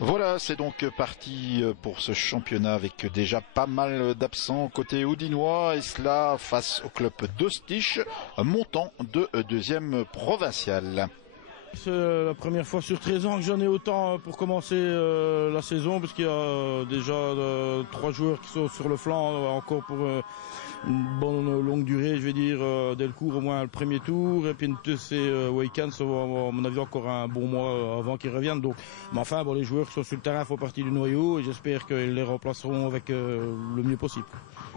Voilà, c'est donc parti pour ce championnat avec déjà pas mal d'absents côté Houdinois, et cela face au club d'Ostich, montant de deuxième provincial. C'est la première fois sur 13 ans que j'en ai autant pour commencer la saison, parce qu'il y a déjà 3 joueurs qui sont sur le flanc encore pour une bonne longue durée, je vais dire, Delcourt au moins le premier tour, et puis Pintus et Weikans, à mon avis encore un bon mois avant qu'ils reviennent. Donc, mais enfin, bon, les joueurs qui sont sur le terrain font partie du noyau, et j'espère qu'ils les remplaceront avec le mieux possible.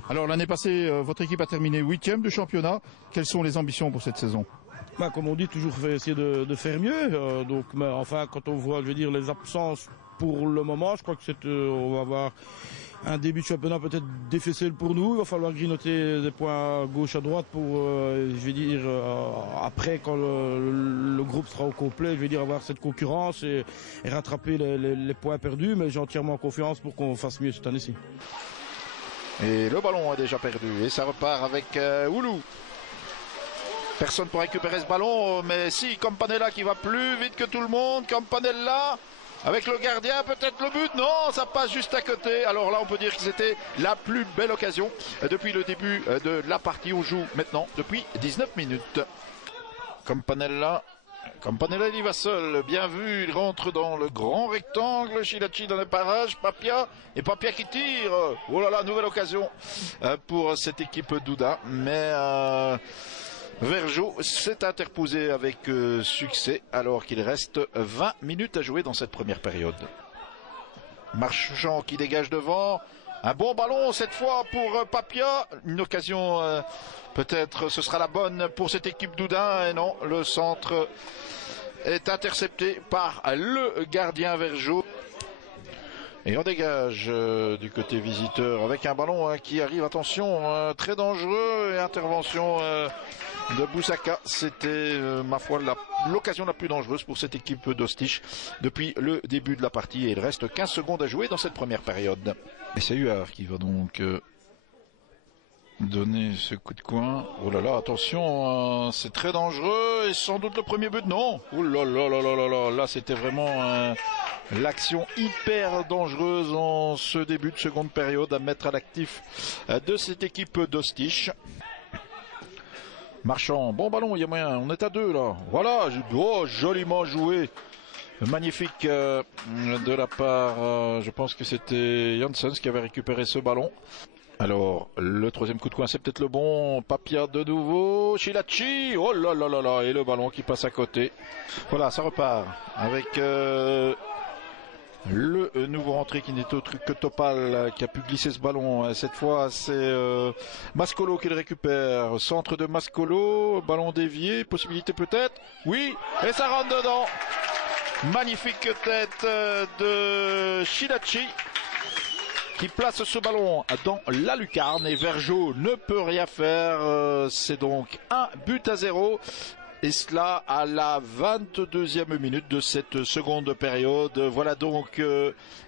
Alors l'année passée, votre équipe a terminé 8e du championnat. Quelles sont les ambitions pour cette saison ? Comme on dit, toujours essayer de faire mieux. Donc, mais enfin, quand on voit, je veux dire, les absences pour le moment, je crois que on va avoir un début de championnat peut-être difficile pour nous. Il va falloir grignoter des points à gauche, à droite pour, je vais dire, après quand le groupe sera au complet, je vais dire, avoir cette concurrence et rattraper les points perdus. Mais j'ai entièrement confiance pour qu'on fasse mieux cette année-ci. Et le ballon est déjà perdu et ça repart avec Oulou. Personne pour récupérer ce ballon, mais si, Campanella qui va plus vite que tout le monde. Campanella avec le gardien, peut-être le but. Non, ça passe juste à côté. Alors là, on peut dire que c'était la plus belle occasion depuis le début de la partie. On joue maintenant depuis 19 minutes. Campanella, il y va seul. Bien vu, il rentre dans le grand rectangle. Chilachi dans le parage. Papia qui tire. Oh là là, nouvelle occasion pour cette équipe d'Ouda. Mais Vergeot s'est interposé avec succès alors qu'il reste 20 minutes à jouer dans cette première période. Marchand qui dégage devant. Un bon ballon cette fois pour Papia. Une occasion, peut-être ce sera la bonne pour cette équipe d'Oudin. Et non, le centre est intercepté par le gardien Vergeot. Et on dégage du côté visiteur avec un ballon qui arrive, attention, très dangereux, et intervention de Boussaka. C'était, ma foi, l'occasion la plus dangereuse pour cette équipe d'Ostich depuis le début de la partie. Et il reste 15 secondes à jouer dans cette première période. Et c'est Huard qui va donc donner ce coup de coin. Oh là là, attention, c'est très dangereux, et sans doute le premier but, non. Oh là là là là là là, là c'était vraiment l'action hyper dangereuse en ce début de seconde période à mettre à l'actif de cette équipe d'Ostich. Marchand, bon ballon, il y a moyen, on est à 2 là. Voilà, joliment joué. Magnifique de la part, je pense que c'était Janssens qui avait récupéré ce ballon. Alors, le troisième coup de coin, c'est peut-être le bon. Papia de nouveau. Chilachi. Oh là là là là. Et le ballon qui passe à côté. Voilà, ça repart avec le nouveau rentré qui n'est autre que Topal qui a pu glisser ce ballon. Cette fois, c'est Mascolo qui le récupère. Centre de Mascolo. Ballon dévié. Possibilité peut-être. Oui. Et ça rentre dedans. Magnifique tête de Chilachi qui place ce ballon dans la lucarne, et Vergeot ne peut rien faire. C'est donc 1-0, et cela à la 22e minute de cette seconde période. Voilà donc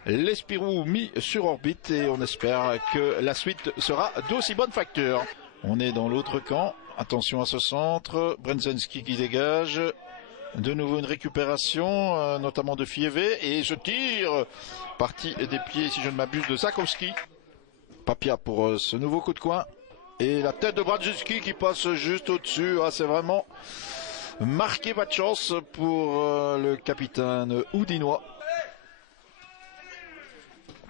les Spirou mis sur orbite, et on espère que la suite sera d'aussi bonne facture. On est dans l'autre camp, attention à ce centre, Brzezinski qui dégage. De nouveau une récupération, notamment de Fievé, et je tire, partie des pieds, si je ne m'abuse, de Zakowski. Papia pour ce nouveau coup de coin, et la tête de Brzezinski qui passe juste au-dessus. C'est vraiment marqué pas de chance pour le capitaine Houdinois.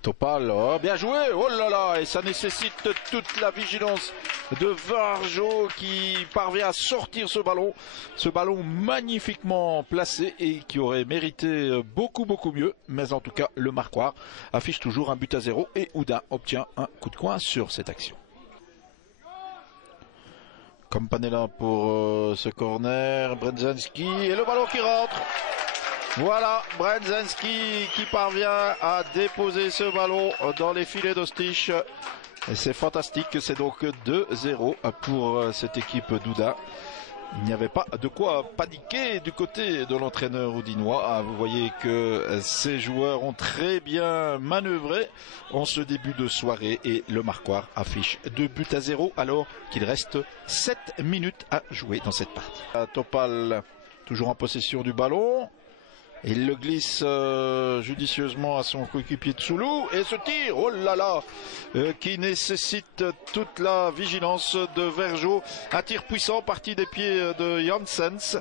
Topal, oh, bien joué, oh là là, et ça nécessite toute la vigilance de Vergeot qui parvient à sortir ce ballon magnifiquement placé et qui aurait mérité beaucoup mieux, mais en tout cas le Marquois affiche toujours 1-0 et Oudin obtient un coup de coin sur cette action. Campanella pour ce corner, Brzezinski et le ballon qui rentre. Voilà, Brzezinski qui parvient à déposer ce ballon dans les filets d'Ostich. Et c'est fantastique, c'est donc 2-0 pour cette équipe d'Ouda. Il n'y avait pas de quoi paniquer du côté de l'entraîneur houdinois. Vous voyez que ces joueurs ont très bien manœuvré en ce début de soirée, et le Marquois affiche 2-0 alors qu'il reste 7 minutes à jouer dans cette partie. Topal toujours en possession du ballon. Il le glisse judicieusement à son coéquipier Tsoulou et ce tir, oh là là, qui nécessite toute la vigilance de Vergeot. Un tir puissant parti des pieds de Janssens.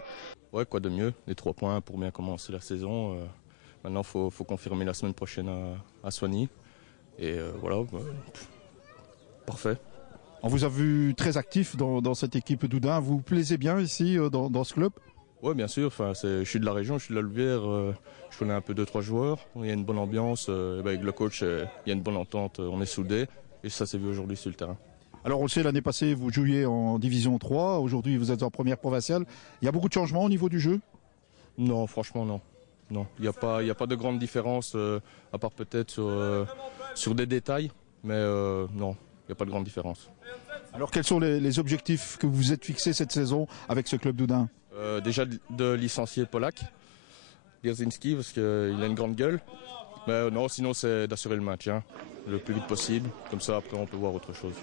Ouais, quoi de mieux, les 3 points pour bien commencer la saison. Maintenant, faut confirmer la semaine prochaine à Soigny. Et voilà, parfait. On vous a vu très actif dans cette équipe d'Oudin. Vous vous plaisez bien ici dans ce club? Oui, bien sûr. Enfin, je suis de la région, je suis de la Louvière. Je connais un peu 2-3 joueurs. Il y a une bonne ambiance. Avec le coach, il y a une bonne entente. On est soudés. Et ça s'est vu aujourd'hui sur le terrain. Alors on le sait, l'année passée, vous jouiez en Division 3. Aujourd'hui, vous êtes en première provinciale. Il y a beaucoup de changements au niveau du jeu? Non, franchement, non. Non, il n'y a pas de grande différence, à part peut-être sur des détails. Mais non, il n'y a pas de grande différence. Alors quels sont les objectifs que vous vous êtes fixés cette saison avec ce club d'Oudin? Déjà de licencier Polak, Bierzinski, parce qu'il a une grande gueule. Mais non, sinon c'est d'assurer le maintien le plus vite possible. Comme ça, après, on peut voir autre chose.